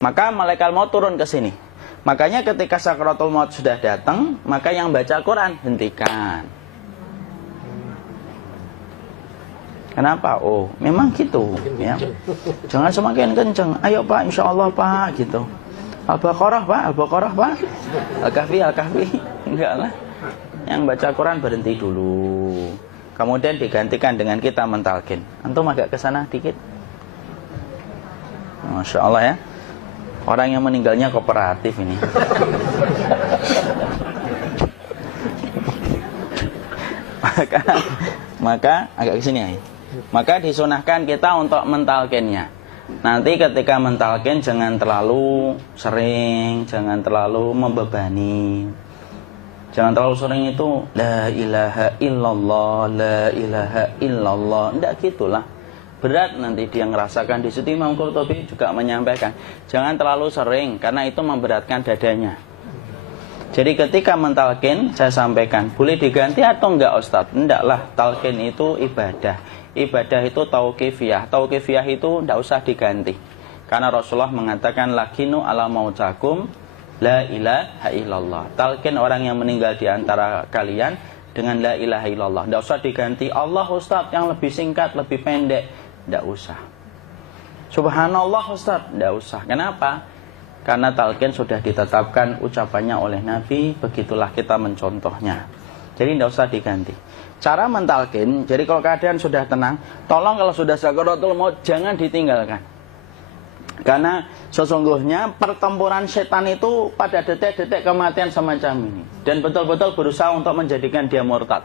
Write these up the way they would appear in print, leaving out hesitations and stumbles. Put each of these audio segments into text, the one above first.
Maka malaikat maut turun ke sini. Makanya ketika sakaratul maut sudah datang, maka yang baca Quran hentikan. Kenapa? Oh, memang gitu, ya. Jangan semakin kencang. Ayo Pak, insya Allah Pak, gitu. Al-Baqarah Pak, Al-Baqarah Pak. Al-Kahfi, Al-Kahfi. Enggak lah. Yang baca Quran berhenti dulu. Kemudian digantikan dengan kita mentalkin. Antum agak ke sana dikit. Masya Allah ya. Orang yang meninggalnya kooperatif ini. maka agak ke sini ya. Maka disunahkan kita untuk mentalkinnya. Nanti ketika mentalkin jangan terlalu sering, jangan terlalu membebani. Jangan terlalu sering itu la ilaha illallah, la ilaha illallah. Enggak gitulah. Berat nanti dia ngerasakan. Di situ Imam Qurtubi juga menyampaikan, jangan terlalu sering karena itu memberatkan dadanya. Jadi ketika mentalkin, saya sampaikan, boleh diganti atau enggak Ustadz? Enggaklah, talkin itu ibadah. Ibadah itu tauqifiyah. Tauqifiyah itu enggak usah diganti. Karena Rasulullah mengatakan, lakinu ala mautakum la ilaha illallah. Talkin orang yang meninggal di antara kalian dengan la ilaha illallah. Enggak usah diganti Allah Ustadz yang lebih singkat, lebih pendek. Enggak usah. Subhanallah Ustaz, enggak usah. Kenapa? Karena talqin sudah ditetapkan ucapannya oleh Nabi, begitulah kita mencontohnya. Jadi enggak usah diganti. Cara mentalqin, jadi kalau keadaan sudah tenang, tolong kalau sudah sakaratul maut jangan ditinggalkan. Karena sesungguhnya pertempuran setan itu pada detik-detik kematian semacam ini, dan betul-betul berusaha untuk menjadikan dia murtad.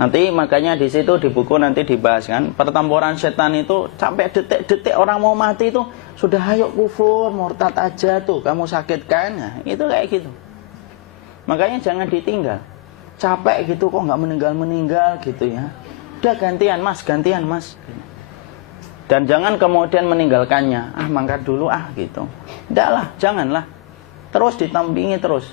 Nanti makanya di situ di buku nanti dibahas kan, pertempuran setan itu sampai detik-detik orang mau mati itu sudah ayo kufur, murtad aja tuh, kamu sakit kan? Nah, itu kayak gitu. Makanya jangan ditinggal. Capek gitu kok nggak meninggal gitu ya. Udah gantian mas. Dan jangan kemudian meninggalkannya. Mangkat dulu gitu. Enggak janganlah. Terus ditampingi terus.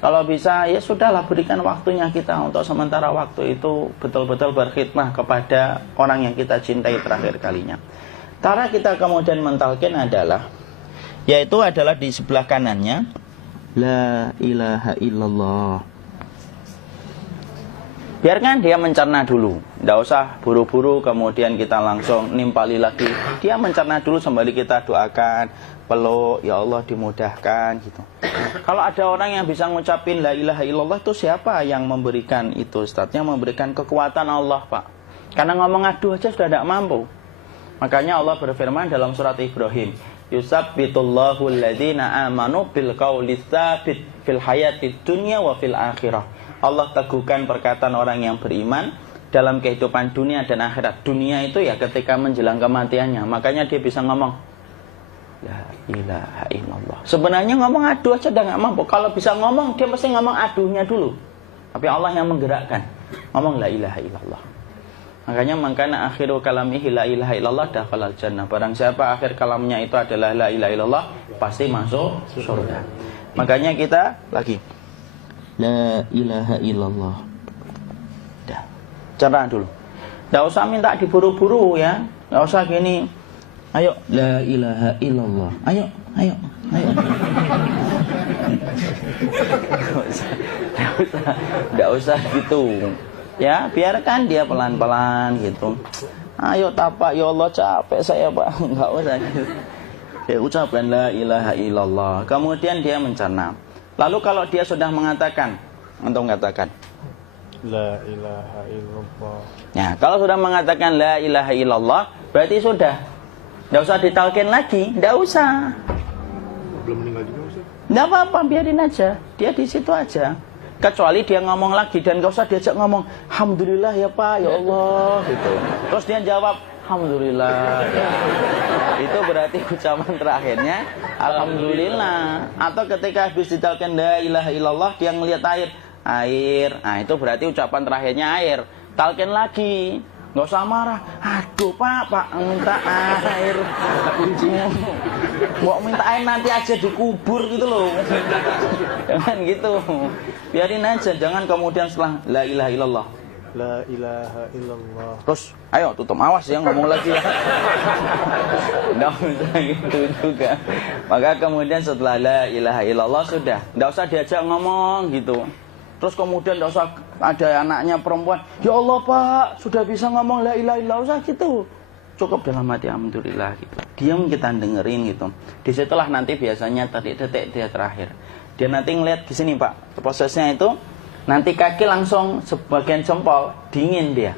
Kalau bisa ya sudahlah, berikan waktunya kita untuk sementara waktu itu betul-betul berkhidmah kepada orang yang kita cintai terakhir kalinya. Cara kita kemudian mentalkin adalah, yaitu adalah di sebelah kanannya la ilaha illallah. Biarkan dia mencerna dulu, tidak usah buru-buru kemudian kita langsung nimpali lagi. Dia mencerna dulu sembari kita doakan, peluk, ya Allah dimudahkan gitu. Kalau ada orang yang bisa ngucapin la ilaha illallah, itu siapa yang memberikan itu Ustaz? Yang memberikan kekuatan Allah Pak. Karena ngomong aduh aja sudah tidak mampu. Makanya Allah berfirman dalam surat Ibrahim, yusabbitullahu alladhina amanu bil qawli tsabit fil hayatid dunya wa fil akhirah. Allah teguhkan perkataan orang yang beriman dalam kehidupan dunia dan akhirat. Dunia itu ya ketika menjelang kematiannya. Makanya dia bisa ngomong la ilaha illallah. Sebenarnya ngomong aduh aja udah gak mampu. Kalau bisa ngomong, dia mesti ngomong aduhnya dulu. Tapi Allah yang menggerakkan. Ngomong la ilaha illallah. Makanya makana akhiru kalamihi la ilaha illallah dakhalal jannah. Barang siapa akhir kalamnya itu adalah la ilaha illallah, pasti masuk surga. Makanya kita lagi la ilaha illallah. Dah. Cara dulu. Enggak usah minta diburu-buru ya. Enggak usah gini. Ayo la ilaha illallah. Ayo. Enggak usah gitu. Ya, biarkan dia pelan-pelan gitu. Ayo tapak, ya Allah capek saya Pak. Enggak usah gitu. Dia ucapkan la ilaha illallah. Kemudian dia mencerna. Lalu kalau dia sudah mengatakan, untuk mengatakan la ilaha illallah. Ya, kalau sudah mengatakan la ilaha illallah, berarti sudah. Enggak usah ditalkin lagi, enggak usah. Belum meninggal juga Ustaz? Enggak apa-apa, biarin aja. Dia di situ aja. Kecuali dia ngomong lagi dan enggak usah diajak ngomong, alhamdulillah ya Pak, ya Allah gitu. Terus dia jawab, alhamdulillah. Itu berarti ucapan terakhirnya alhamdulillah. Atau ketika habis ditalkin la ilaha illallah, dia ngelihat air. Nah, itu berarti ucapan terakhirnya air. Talkin lagi. Nggak usah marah. Aduh Pak minta air. Mau minta air nanti aja dikubur gitu loh. Jangan gitu. Biarin aja. Jangan kemudian setelah la ilaha illallah La ilaha illallah. Terus, ayo tutup, awas ya ngomong lagi ya. Nggak usah gitu juga. Maka kemudian setelah la ilaha illallah sudah, nggak usah diajak ngomong gitu. Terus kemudian nggak usah ada anaknya perempuan, ya Allah Pak, sudah bisa ngomong la ilaha illallah, usah gitu. Cukup dalam hati alhamdulillah gitu. Diam kita dengerin gitu. Disitulah nanti biasanya tadi detik dia terakhir. Dia nanti ngeliat di sini Pak, prosesnya itu. Nanti kaki langsung sebagian jempol dingin dia.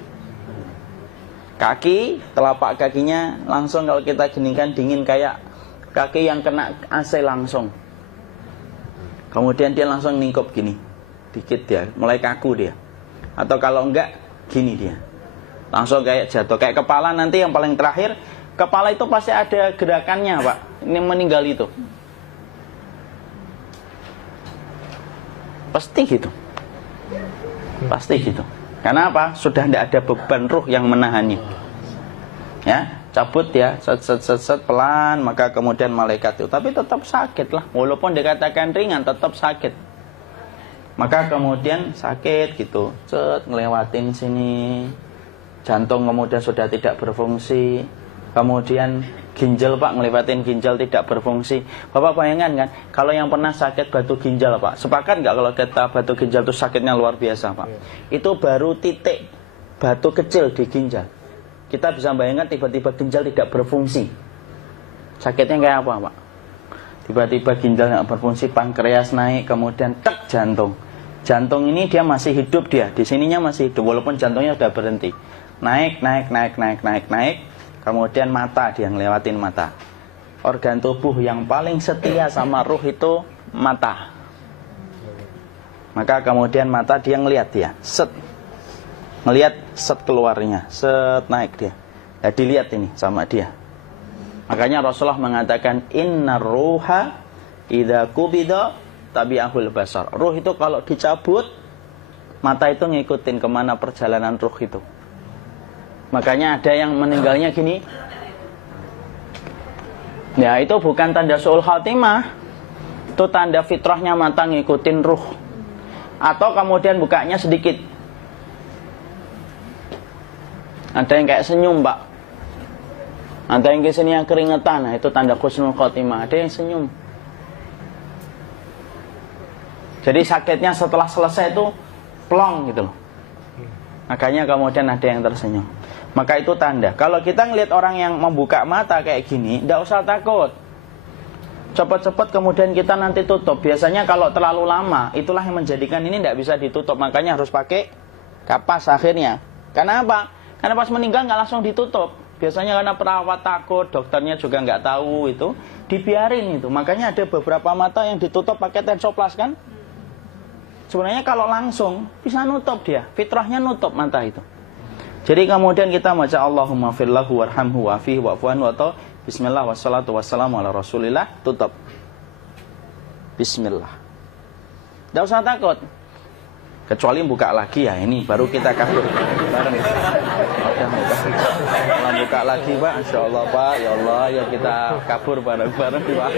Kaki, telapak kakinya langsung kalau kita geningkan dingin kayak kaki yang kena AC langsung. Kemudian dia langsung ningkup gini, dikit dia, mulai kaku dia. Atau kalau enggak, gini dia. Langsung kayak jatuh, kayak kepala nanti yang paling terakhir. Kepala itu pasti ada gerakannya Pak, ini meninggal itu. Pasti gitu. Pasti gitu. Karena apa? Sudah tidak ada beban ruh yang menahannya. Ya, cabut ya, set pelan, maka kemudian malaikat itu. Tapi tetap sakit lah, walaupun dikatakan ringan, tetap sakit. Maka kemudian sakit gitu, ngelewatin sini, jantung kemudian sudah tidak berfungsi, kemudian ginjal Pak, ngelewatin ginjal tidak berfungsi. Bapak bayangkan kan, kalau yang pernah sakit batu ginjal Pak, sepakat nggak kalau kita batu ginjal itu sakitnya luar biasa Pak? Itu baru titik batu kecil di ginjal. Kita bisa bayangkan tiba-tiba ginjal tidak berfungsi. Sakitnya kayak apa Pak? Tiba-tiba ginjal nggak berfungsi, pankreas naik, kemudian tek jantung. Jantung ini dia masih hidup dia, di sininya masih hidup walaupun jantungnya sudah berhenti. Naik. Kemudian mata, dia ngelewatin mata. Organ tubuh yang paling setia sama ruh itu mata. Maka kemudian mata dia ngelihat dia, set. Ngelihat set keluarnya, set naik dia. Ya dilihat ini sama dia. Makanya Rasulullah mengatakan innar ruha idza qubida tabi'ahul basar. Ruh itu kalau dicabut, mata itu ngikutin kemana perjalanan ruh itu. Makanya ada yang meninggalnya gini. Ya itu bukan tanda su'ul khatimah. Itu tanda fitrahnya mata ngikutin ruh. Atau kemudian bukanya sedikit. Ada yang kayak senyum Pak. Ada yang kesini yang keringetan. Nah itu tanda husnul khatimah. Ada yang senyum. Jadi sakitnya setelah selesai itu plong gitu loh. Makanya kemudian ada yang tersenyum. Maka itu tanda. Kalau kita ngelihat orang yang membuka mata kayak gini, tidak usah takut. Cepat-cepat kemudian kita nanti tutup. Biasanya kalau terlalu lama, itulah yang menjadikan ini tidak bisa ditutup. Makanya harus pakai kapas akhirnya. Karena apa? Karena pas meninggal nggak langsung ditutup. Biasanya karena perawat takut, dokternya juga nggak tahu itu, dibiarin itu. Makanya ada beberapa mata yang ditutup pakai tensoplas kan? Sebenarnya kalau langsung bisa nutup dia, fitrahnya nutup mata itu. Jadi kemudian kita baca Allahumma firlahu warhamhu wa'afihi wa'fu'anhu atau bismillah wassalatu wassalamu ala rasulillah, tutup. Bismillah. Tidak usah takut. Kecuali buka lagi ya, ini baru kita kabur bareng. Kalau buka lagi Pak, insya Allah Pak, ya Allah ya kita kabur bareng-bareng Pak.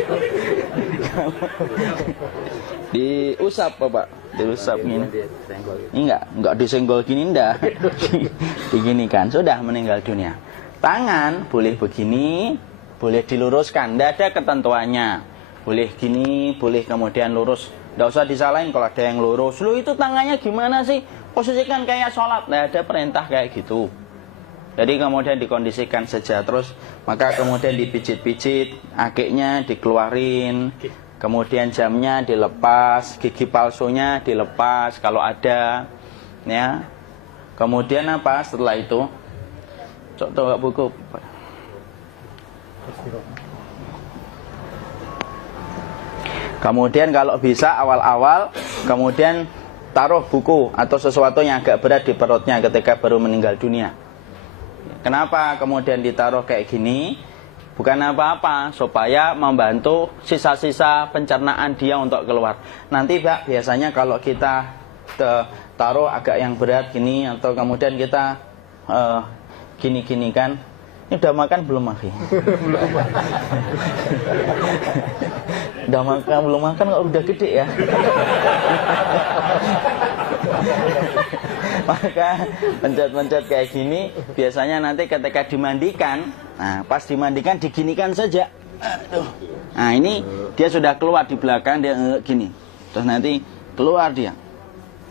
Diusap Pak, diusap gini. Ini enggak disenggol gini enggak. Begini kan, sudah meninggal dunia. Tangan boleh begini, boleh diluruskan, enggak ada ketentuannya. Boleh gini, boleh kemudian lurus. Enggak usah disalahin kalau ada yang lurus. Lu itu tangannya gimana sih? Posisikan kayak sholat. Enggak ada perintah kayak gitu. Jadi kemudian dikondisikan saja. Terus maka kemudian dipijit-pijit, akiknya dikeluarin. Kemudian jamnya dilepas, gigi palsunya dilepas kalau ada, ya. Kemudian apa setelah itu? Coba buku. Kemudian kalau bisa awal-awal, kemudian taruh buku atau sesuatu yang agak berat di perutnya ketika baru meninggal dunia. Kenapa kemudian ditaruh kayak gini? Bukan apa-apa, supaya membantu sisa-sisa pencernaan dia untuk keluar. Nanti Pak, biasanya kalau kita taruh agak yang berat gini, atau kemudian kita gini-gini kan, ini udah makan belum Maki? Udah makan belum makan kok udah gede ya? Maka pencet-pencet kayak gini biasanya nanti ketika dimandikan, nah pas dimandikan diginikan saja. Aduh. Nah ini dia sudah keluar di belakang, dia gini. Terus nanti keluar dia.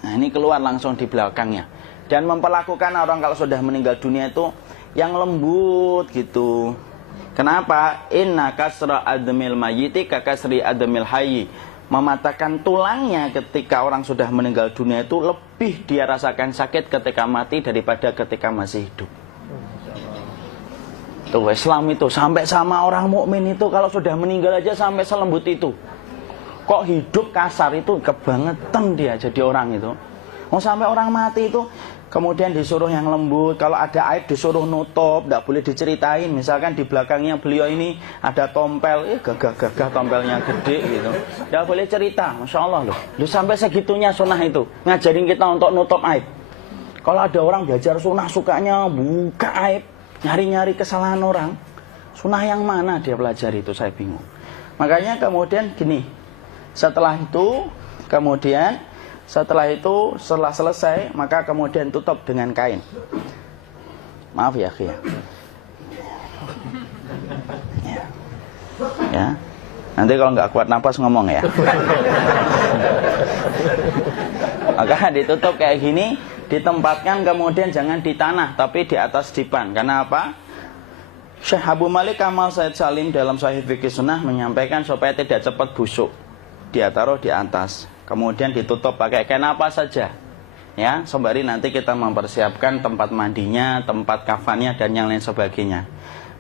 Nah ini keluar langsung di belakangnya. Dan memperlakukan orang kalau sudah meninggal dunia itu yang lembut gitu. Kenapa? Inna kasra admil mayyiti kakasri admil hayyi. Mematahkan tulangnya ketika orang sudah meninggal dunia itu lebih dia rasakan sakit ketika mati daripada ketika masih hidup. Tuh Islam itu sampai sama orang mukmin itu kalau sudah meninggal aja sampai selembut itu. Kok hidup kasar itu kebangetan dia jadi orang itu. Mau sampai orang mati itu kemudian disuruh yang lembut, kalau ada aib disuruh nutup, tidak boleh diceritain. Misalkan di belakangnya beliau ini ada tompel, gagah-gagah tompelnya gede gitu, tidak boleh cerita. Masya Allah loh, sampai segitunya sunnah itu ngajarin kita untuk nutup aib. Kalau ada orang belajar sunnah sukanya buka aib, nyari-nyari kesalahan orang, sunnah yang mana dia pelajari itu, saya bingung. Makanya kemudian gini, setelah selesai maka kemudian tutup dengan kain. Maaf ya, ya. Ya. Nanti kalau nggak kuat napas ngomong ya. Maka ditutup kayak gini, ditempatkan kemudian jangan di tanah tapi di atas dipan. Karena apa? Syekh Abu Malik Kamal Said Salim dalam Sahih Fikih Sunnah menyampaikan supaya tidak cepat busuk. Dia taruh di atas. Kemudian ditutup pakai kain apa saja, ya, sembari nanti kita mempersiapkan tempat mandinya, tempat kafannya dan yang lain sebagainya.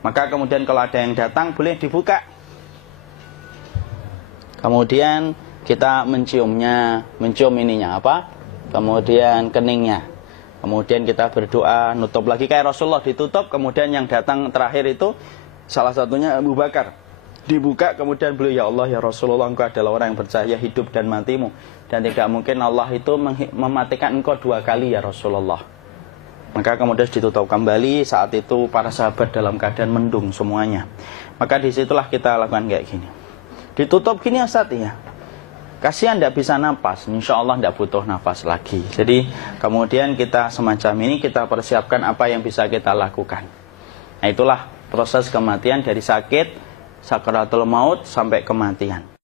Maka kemudian kalau ada yang datang boleh dibuka. Kemudian kita mencium ininya apa? Kemudian keningnya. Kemudian kita berdoa, nutup lagi kayak Rasulullah ditutup. Kemudian yang datang terakhir itu salah satunya Abu Bakar. Dibuka kemudian beliau, ya Allah ya Rasulullah, engkau adalah orang yang percaya hidup dan matimu, dan tidak mungkin Allah itu mematikan engkau 2 kali ya Rasulullah. Maka kemudian ditutup kembali. Saat itu para sahabat dalam keadaan mendung semuanya. Maka disitulah kita lakukan kayak gini. Ditutup gini Ustaz ya, kasihan tidak bisa nafas, insya Allah tidak butuh nafas lagi. Jadi kemudian kita semacam ini, kita persiapkan apa yang bisa kita lakukan. Nah itulah proses kematian dari sakit sakaratul maut sampai kematian.